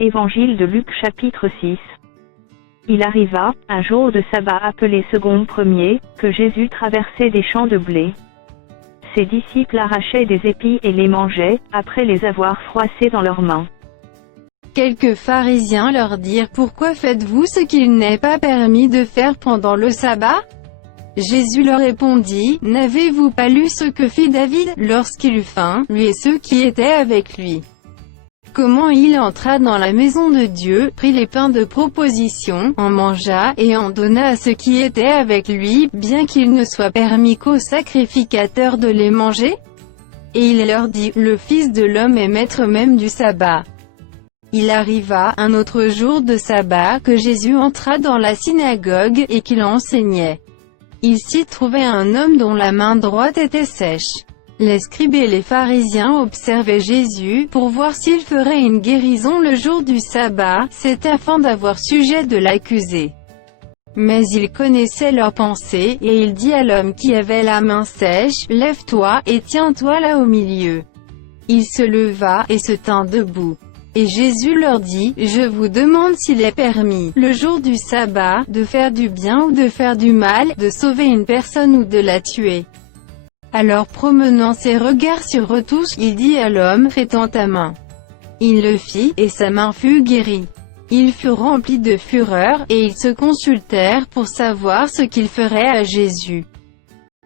Évangile de Luc chapitre 6. Il arriva, un jour de sabbat appelé second premier, que Jésus traversait des champs de blé. Ses disciples arrachaient des épis et les mangeaient, après les avoir froissés dans leurs mains. Quelques pharisiens leur dirent: Pourquoi faites-vous ce qu'il n'est pas permis de faire pendant le sabbat? Jésus leur répondit: N'avez-vous pas lu ce que fit David, lorsqu'il eut faim, lui et ceux qui étaient avec lui? Comment il entra dans la maison de Dieu, prit les pains de proposition, en mangea, et en donna à ceux qui étaient avec lui, bien qu'il ne soit permis qu'aux sacrificateurs de les manger? Et il leur dit: Le Fils de l'homme est maître même du sabbat. Il arriva, un autre jour de sabbat, que Jésus entra dans la synagogue, et qu'il enseignait. Il s'y trouvait un homme dont la main droite était sèche. Les scribes et les pharisiens observaient Jésus, pour voir s'il ferait une guérison le jour du sabbat, c'est afin d'avoir sujet de l'accuser. Mais il connaissait leurs pensées, et il dit à l'homme qui avait la main sèche: Lève-toi, et tiens-toi là au milieu. Il se leva, et se tint debout. Et Jésus leur dit: Je vous demande s'il est permis, le jour du sabbat, de faire du bien ou de faire du mal, de sauver une personne ou de la tuer. Alors promenant ses regards sur eux tous, il dit à l'homme: Fais-t'en ta main. Il le fit, et sa main fut guérie. Ils furent remplis de fureur, et ils se consultèrent pour savoir ce qu'ils feraient à Jésus.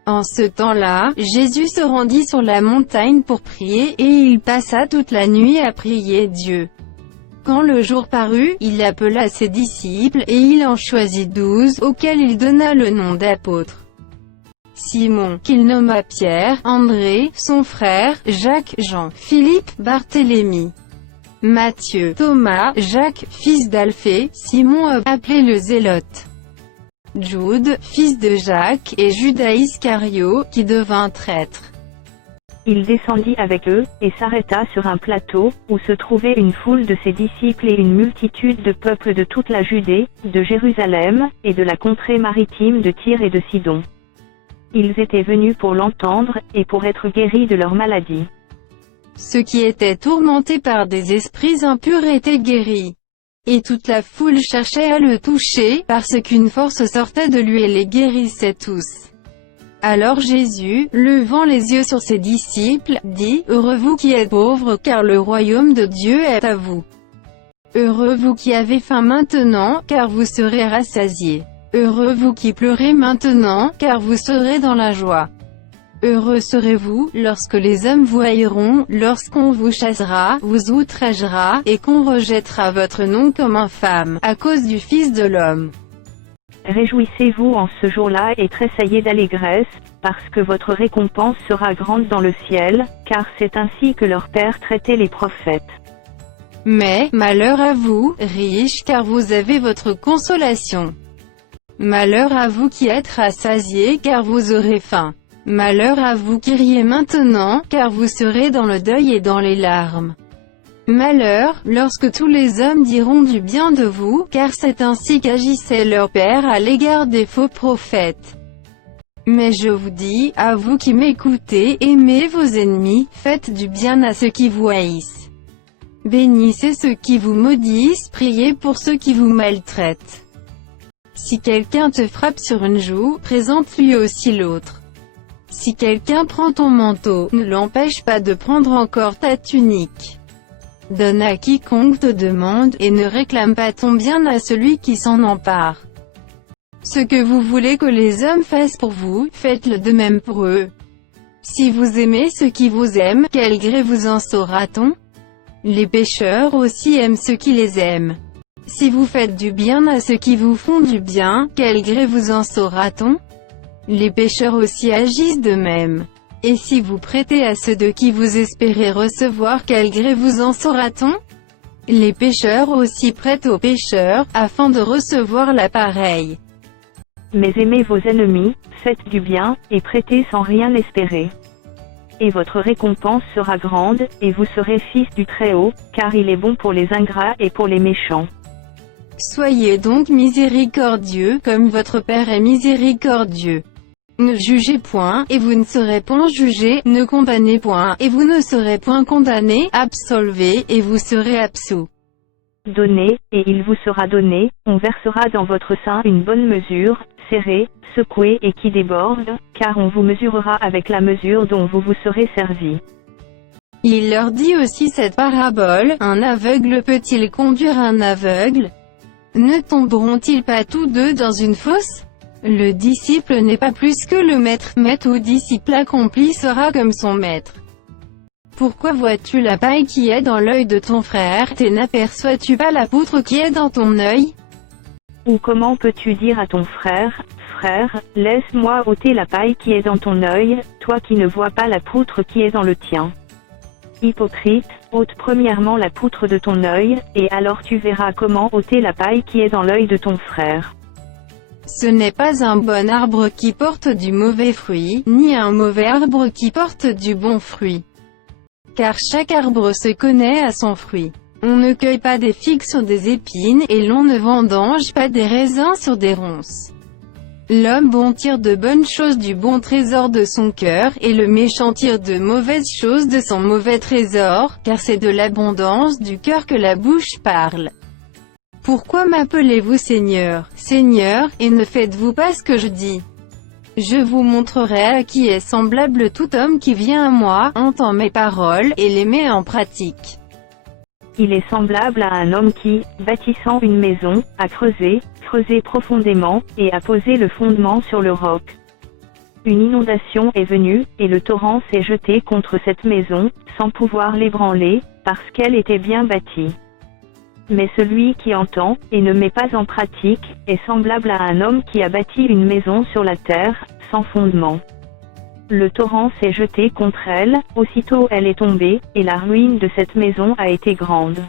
En ce temps-là, Jésus se rendit sur la montagne pour prier, et il passa toute la nuit à prier Dieu. Quand le jour parut, il appela ses disciples, et il en choisit 12, auxquels il donna le nom d'apôtres. Simon, qu'il nomma Pierre, André, son frère, Jacques, Jean, Philippe, Barthélemy, Matthieu, Thomas, Jacques, fils d'Alphée, Simon appelé le Zélote, Jude, fils de Jacques, et Judas Iscario, qui devint traître. Il descendit avec eux, et s'arrêta sur un plateau, où se trouvait une foule de ses disciples et une multitude de peuples de toute la Judée, de Jérusalem, et de la contrée maritime de Tyr et de Sidon. Ils étaient venus pour l'entendre, et pour être guéris de leur maladie. Ceux qui étaient tourmentés par des esprits impurs étaient guéris. Et toute la foule cherchait à le toucher, parce qu'une force sortait de lui et les guérissait tous. Alors Jésus, levant les yeux sur ses disciples, dit: Heureux vous qui êtes pauvres, car le royaume de Dieu est à vous. Heureux vous qui avez faim maintenant, car vous serez rassasiés. Heureux vous qui pleurez maintenant, car vous serez dans la joie. Heureux serez-vous, lorsque les hommes vous haïront, lorsqu'on vous chassera, vous outragera, et qu'on rejettera votre nom comme infâme, à cause du Fils de l'homme. Réjouissez-vous en ce jour-là et tressaillez d'allégresse, parce que votre récompense sera grande dans le ciel, car c'est ainsi que leur Père traitait les prophètes. Mais, malheur à vous, riches, car vous avez votre consolation. Malheur à vous qui êtes rassasiés, car vous aurez faim. Malheur à vous qui riez maintenant, car vous serez dans le deuil et dans les larmes. Malheur, lorsque tous les hommes diront du bien de vous, car c'est ainsi qu'agissait leur Père à l'égard des faux prophètes. Mais je vous dis, à vous qui m'écoutez, aimez vos ennemis, faites du bien à ceux qui vous haïssent. Bénissez ceux qui vous maudissent, priez pour ceux qui vous maltraitent. Si quelqu'un te frappe sur une joue, présente-lui aussi l'autre. Si quelqu'un prend ton manteau, ne l'empêche pas de prendre encore ta tunique. Donne à quiconque te demande, et ne réclame pas ton bien à celui qui s'en empare. Ce que vous voulez que les hommes fassent pour vous, faites-le de même pour eux. Si vous aimez ceux qui vous aiment, quel gré vous en saura-t-on? Les pécheurs aussi aiment ceux qui les aiment. Si vous faites du bien à ceux qui vous font du bien, quel gré vous en saura-t-on? Les pécheurs aussi agissent de même. Et si vous prêtez à ceux de qui vous espérez recevoir, quel gré vous en saura-t-on? Les pécheurs aussi prêtent aux pécheurs, afin de recevoir la pareille. Mais aimez vos ennemis, faites du bien, et prêtez sans rien espérer. Et votre récompense sera grande, et vous serez fils du Très-Haut, car il est bon pour les ingrats et pour les méchants. Soyez donc miséricordieux, comme votre Père est miséricordieux. Ne jugez point, et vous ne serez point jugés, ne condamnez point, et vous ne serez point condamnés, absolvez, et vous serez absous. donnez, et il vous sera donné, on versera dans votre sein une bonne mesure, serrée, secouée et qui déborde, car on vous mesurera avec la mesure dont vous vous serez servi. Il leur dit aussi cette parabole, un aveugle peut-il conduire un aveugle? Ne tomberont-ils pas tous deux dans une fosse? Le disciple n'est pas plus que le maître, mais tout disciple accompli sera comme son maître. Pourquoi vois-tu la paille qui est dans l'œil de ton frère, et n'aperçois-tu pas la poutre qui est dans ton œil? Ou comment peux-tu dire à ton frère, frère, laisse-moi ôter la paille qui est dans ton œil, toi qui ne vois pas la poutre qui est dans le tien? Hypocrite, ôte premièrement la poutre de ton œil, et alors tu verras comment ôter la paille qui est dans l'œil de ton frère. Ce n'est pas un bon arbre qui porte du mauvais fruit, ni un mauvais arbre qui porte du bon fruit. Car chaque arbre se connaît à son fruit. On ne cueille pas des figues sur des épines, et l'on ne vendange pas des raisins sur des ronces. L'homme bon tire de bonnes choses du bon trésor de son cœur, et le méchant tire de mauvaises choses de son mauvais trésor, car c'est de l'abondance du cœur que la bouche parle. Pourquoi m'appelez-vous Seigneur, Seigneur, et ne faites-vous pas ce que je dis? Je vous montrerai à qui est semblable tout homme qui vient à moi, entend mes paroles, et les met en pratique. Il est semblable à un homme qui, bâtissant une maison, a creusé profondément, et a posé le fondement sur le roc. Une inondation est venue, et le torrent s'est jeté contre cette maison, sans pouvoir l'ébranler, parce qu'elle était bien bâtie. Mais celui qui entend, et ne met pas en pratique, est semblable à un homme qui a bâti une maison sur la terre, sans fondement. Le torrent s'est jeté contre elle, aussitôt elle est tombée, et la ruine de cette maison a été grande.